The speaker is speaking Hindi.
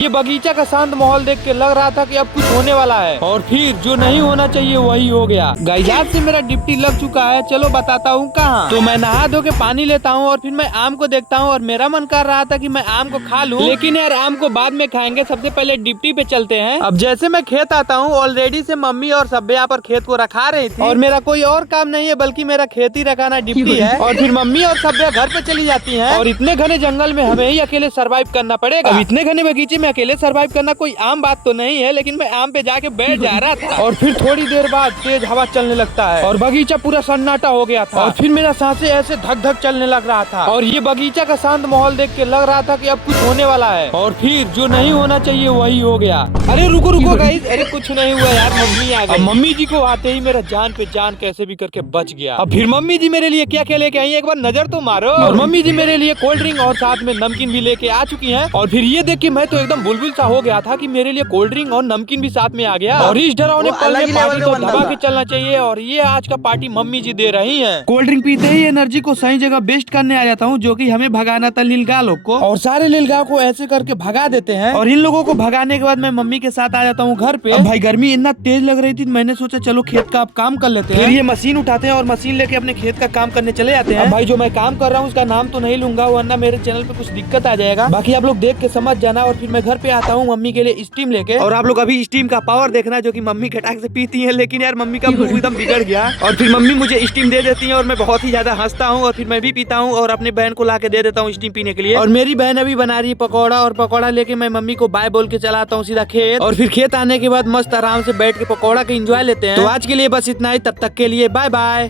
ये बगीचा का शांत माहौल देख के लग रहा था कि अब कुछ होने वाला है, और फिर जो नहीं होना चाहिए वही हो गया। गाइस आज से मेरा ड्यूटी लग चुका है, चलो बताता हूँ कहाँ। तो मैं नहा धो के पानी लेता हूँ और फिर मैं आम को देखता हूँ और मेरा मन कर रहा था कि मैं आम को खा लूं, लेकिन यार आम को बाद में खाएंगे, सबसे पहले ड्यूटी पे चलते हैं। अब जैसे मैं खेत आता हूँ ऑलरेडी से मम्मी और सब्बे यहाँ पर खेत को रखा रही थी, और मेरा कोई और काम नहीं है बल्कि मेरा खेत ही रखाना ड्यूटी है। और फिर मम्मी और सब्बे घर पे चली जाती है, और इतने घने जंगल में हमें ही अकेले सर्वाइव करना पड़ेगा। अब इतने घने बगीचे में अकेले सर्वाइव करना कोई आम बात तो नहीं है, लेकिन मैं आम पे जाके बैठ जा रहा था, और फिर थोड़ी देर बाद तेज हवा चलने लगता है और बगीचा पूरा सन्नाटा हो गया था, और फिर मेरा सांसें ऐसे धक धक चलने लग रहा था। और ये बगीचा का शांत माहौल देख के लग रहा था कि अब कुछ होने वाला है, और फिर जो नहीं होना चाहिए वही हो गया। अरे रुको रुको गाइस, अरे कुछ नहीं हुआ यार, मम्मी आ गई। मम्मी जी को आते ही मेरा जान पे जान कैसे भी करके बच गया। अब फिर मम्मी जी मेरे लिए क्या क्या लेके आई एक बार नजर तो मारो। और मम्मी जी मेरे लिए कोल्ड ड्रिंक और साथ में नमकीन भी लेके आ चुकी है। और फिर ये देख के मैं तो एकदम बुलबुल सा हो गया था कि मेरे लिए कोल्ड ड्रिंक और नमकीन भी साथ में आ गया, और इस डरावने पल में पार्टी तो दबा के चलना चाहिए। और ये आज का पार्टी मम्मी जी दे रही हैं। कोल्ड ड्रिंक पीते ही एनर्जी को सही जगह बेस्ट करने आ जाता हूँ, जो कि हमें भगाना था लीलगाय लोग को, और सारे लीलगाय को ऐसे करके भगा देते हैं। और इन लोगों को भगाने के बाद मैं मम्मी के साथ आ जाता हूँ घर पे। अब भाई गर्मी इतना तेज लग रही थी, मैंने सोचा चलो खेत का अब काम कर लेते हैं। फिर ये मशीन उठाते हैं और मशीन लेके अपने खेत का काम करने चले जाते हैं। भाई जो मैं काम कर रहा हूँ उसका नाम तो नहीं लूंगा, वरना मेरे चैनल पे कुछ दिक्कत आ जाएगा। बाकी आप लोग देख के समझ जाना। और फिर मैं घर पे आता हूँ मम्मी के लिए स्टीम लेके, और आप लोग अभी स्टीम का पावर देखना, जो कि मम्मी खटाक से पीती है, लेकिन यार मम्मी का मुंह एकदम बिगड़ गया। और फिर मम्मी मुझे स्टीम दे देती है और मैं बहुत ही ज्यादा हंसता हूँ, और फिर मैं भी पीता हूँ और अपने बहन को ला के दे देता हूँ स्टीम पीने के लिए। और मेरी बहन अभी बना रही है पकौड़ा, और पकौड़ा लेके मैं मम्मी को बाय बोल के चलाता हूँ सीधा खेत। और फिर खेत आने के बाद मस्त आराम से बैठ के पकौड़ा के एंजॉय लेते हैं। तो आज के लिए बस इतना ही, तब तक के लिए बाय बाय।